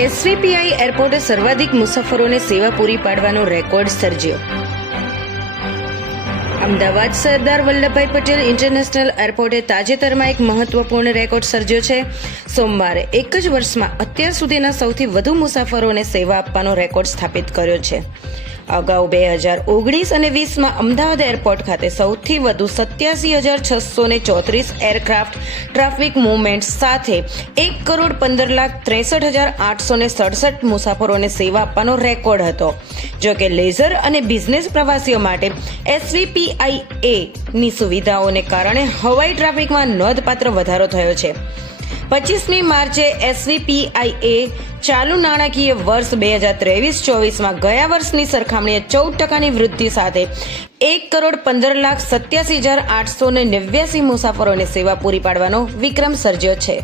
SVPI એરપોર્ટે સર્વાધિક મુસાફરોને સેવા પૂરી પાડવાનો રેકોર્ડ સર્જ્યો. અમદાવાદ સરદાર વલ્લભભાઈ પટેલ ઇન્ટરનેશનલ એરપોર્ટે તાજેતરમાં એક મહત્વપૂર્ણ રેકોર્ડ સર્જ્યો છે. સોમવારે એક જ વર્ષમાં અત્યાર સુધીના સૌથી વધુ મુસાફરોને સેવા આપવાનો રેકોર્ડ સ્થાપિત કર્યો છે. અગાઉ 2019 અને 20માં અમદાવાદ એરપોર્ટ ખાતે સૌથી વધુ 87,634 એરક્રાફ્ટ ટ્રાફિક મૂવમેન્ટ સાથે 1,15,63,867 મુસાફરોને સેવા આપવાનો રેકોર્ડ હતો. જો કે લેઝર અને બિઝનેસ પ્રવાસીઓ માટે એસવીપીઆઈએ ની સુવિધાઓને કારણે હવાઈ ટ્રાફિકમાં નોંધપાત્ર વધારો થયો છે. 25મી માર્ચે એસવીપીઆઈએ ચાલુ નાણાકીય વર્ષ 2023-24માં ગયા વર્ષની સરખામણીએ 14% વૃદ્ધિ સાથે 1,15,87,889 મુસાફરોને સેવા પૂરી પાડવાનો વિક્રમ સર્જ્યો છે.